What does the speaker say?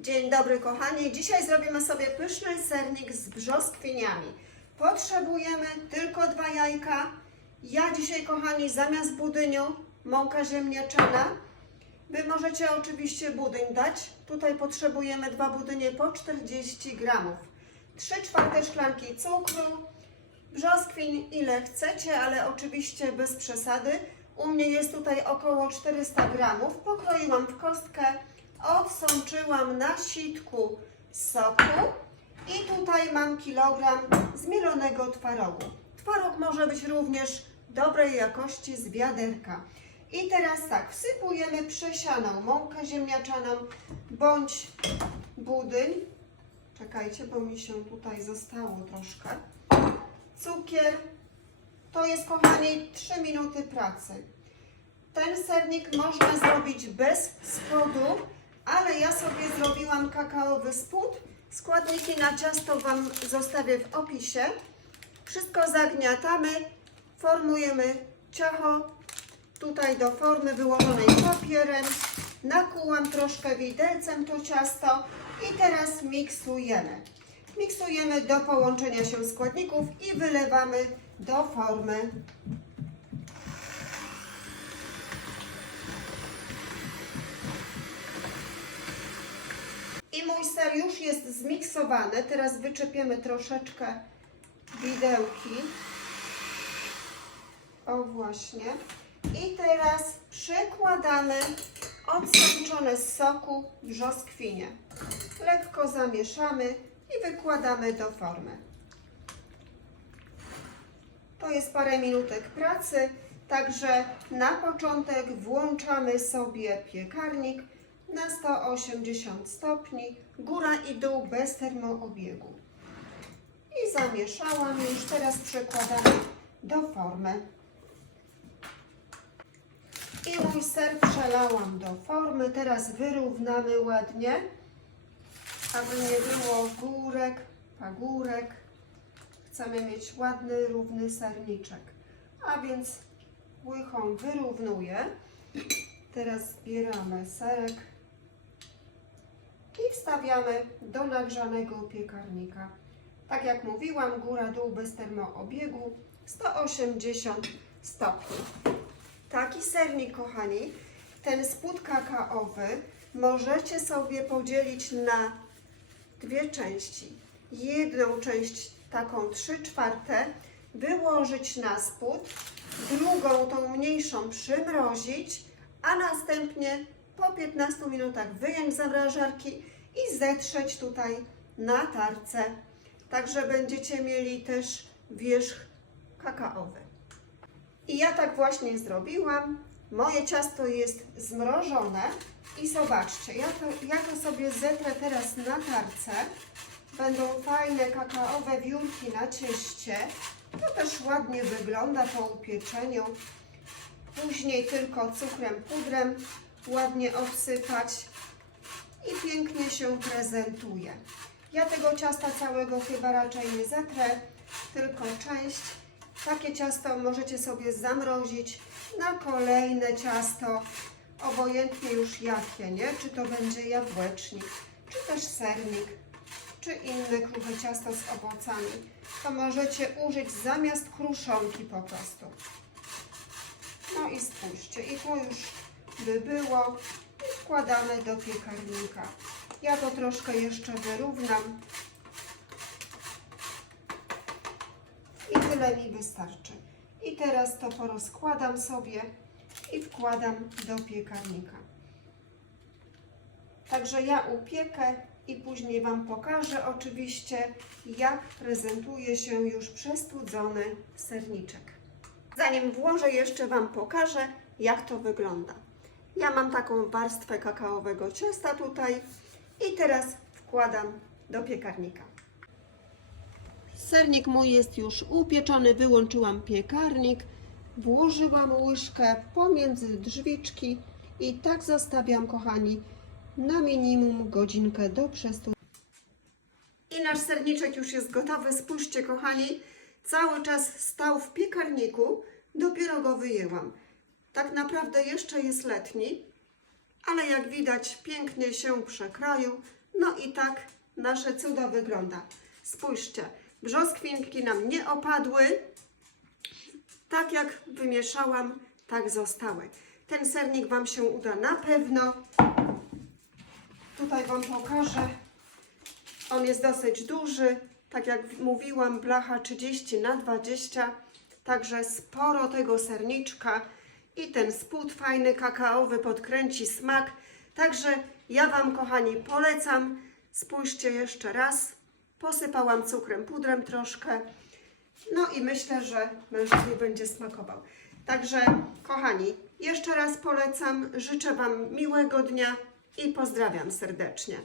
Dzień dobry kochani. Dzisiaj zrobimy sobie pyszny sernik z brzoskwiniami. Potrzebujemy tylko dwa jajka. Ja dzisiaj kochani zamiast budyniu mąka ziemniaczana. Wy możecie oczywiście budyń dać. Tutaj potrzebujemy dwa budynie po 40 gramów. 3 czwarte szklanki cukru, brzoskwiń ile chcecie, ale oczywiście bez przesady. U mnie jest tutaj około 400 gramów. Pokroiłam w kostkę, odsączyłam na sitku soku i tutaj mam kilogram zmielonego twarogu. Twaróg może być również dobrej jakości z wiaderka. I teraz tak, wsypujemy przesianą mąkę ziemniaczaną bądź budyń. Czekajcie, bo mi się tutaj zostało troszkę. Cukier. To jest, kochani, 3 minuty pracy. Ten sernik można zrobić bez spodu, ale ja sobie zrobiłam kakaowy spód. Składniki na ciasto Wam zostawię w opisie. Wszystko zagniatamy, formujemy ciacho tutaj do formy wyłożonej papierem. Nakułam troszkę widelcem to ciasto i teraz miksujemy. Miksujemy do połączenia się składników i wylewamy do formy. I mój ser już jest zmiksowany. Teraz wyczepiemy troszeczkę widełki. O właśnie. I teraz przekładamy odsączone z soku brzoskwinie. Lekko zamieszamy i wykładamy do formy. To jest parę minutek pracy, także na początek włączamy sobie piekarnik na 180 stopni, góra i dół bez termoobiegu. I zamieszałam, już teraz przekładamy do formy. I mój ser przelałam do formy, teraz wyrównamy ładnie, aby nie było górek, pagórek. Chcemy mieć ładny, równy serniczek. A więc łychą wyrównuję. Teraz zbieramy serek i wstawiamy do nagrzanego piekarnika. Tak jak mówiłam, góra-dół bez termoobiegu 180 stopni. Taki sernik, kochani, ten spód kakaowy możecie sobie podzielić na dwie części. Jedną część, taką 3 czwarte, wyłożyć na spód, drugą, tą mniejszą, przymrozić, a następnie po 15 minutach wyjąć z zamrażarki i zetrzeć tutaj na tarce. Także będziecie mieli też wierzch kakaowy. I ja tak właśnie zrobiłam. Moje ciasto jest zmrożone i zobaczcie, ja to, ja to sobie zetrę teraz na tarce. Będą fajne kakaowe wiórki na cieście. To też ładnie wygląda po upieczeniu. Później tylko cukrem, pudrem ładnie obsypać i pięknie się prezentuje. Ja tego ciasta całego chyba raczej nie zetrę, tylko część. Takie ciasto możecie sobie zamrozić na kolejne ciasto, obojętnie już jakie, nie? Czy to będzie jabłecznik, czy też sernik, czy inne kruche ciasto z owocami. To możecie użyć zamiast kruszonki po prostu. No i spójrzcie, i to już by było. I wkładamy do piekarnika. Ja to troszkę jeszcze wyrównam. I tyle mi wystarczy. I teraz to porozkładam sobie i wkładam do piekarnika. Także ja upiekę i później Wam pokażę oczywiście, jak prezentuje się już przestudzony serniczek. Zanim włożę, jeszcze Wam pokażę, jak to wygląda. Ja mam taką warstwę kakaowego ciasta tutaj i teraz wkładam do piekarnika. Sernik mój jest już upieczony, wyłączyłam piekarnik, włożyłam łyżkę pomiędzy drzwiczki i tak zostawiam, kochani, na minimum godzinkę do przestu. I nasz serniczek już jest gotowy. Spójrzcie, kochani, cały czas stał w piekarniku, dopiero go wyjęłam. Tak naprawdę jeszcze jest letni, ale jak widać pięknie się przekroił, No i tak nasze cudo wygląda. Spójrzcie, brzoskwinki nam nie opadły. Tak jak wymieszałam, tak zostały. Ten sernik Wam się uda na pewno. Tutaj Wam pokażę. On jest dosyć duży. Tak jak mówiłam, blacha 30 na 20. Także sporo tego serniczka. I ten spód fajny, kakaowy, podkręci smak. Także ja Wam, kochani, polecam. Spójrzcie jeszcze raz. Posypałam cukrem, pudrem troszkę. No i myślę, że mężowi będzie smakował. Także, kochani, jeszcze raz polecam. Życzę Wam miłego dnia i pozdrawiam serdecznie.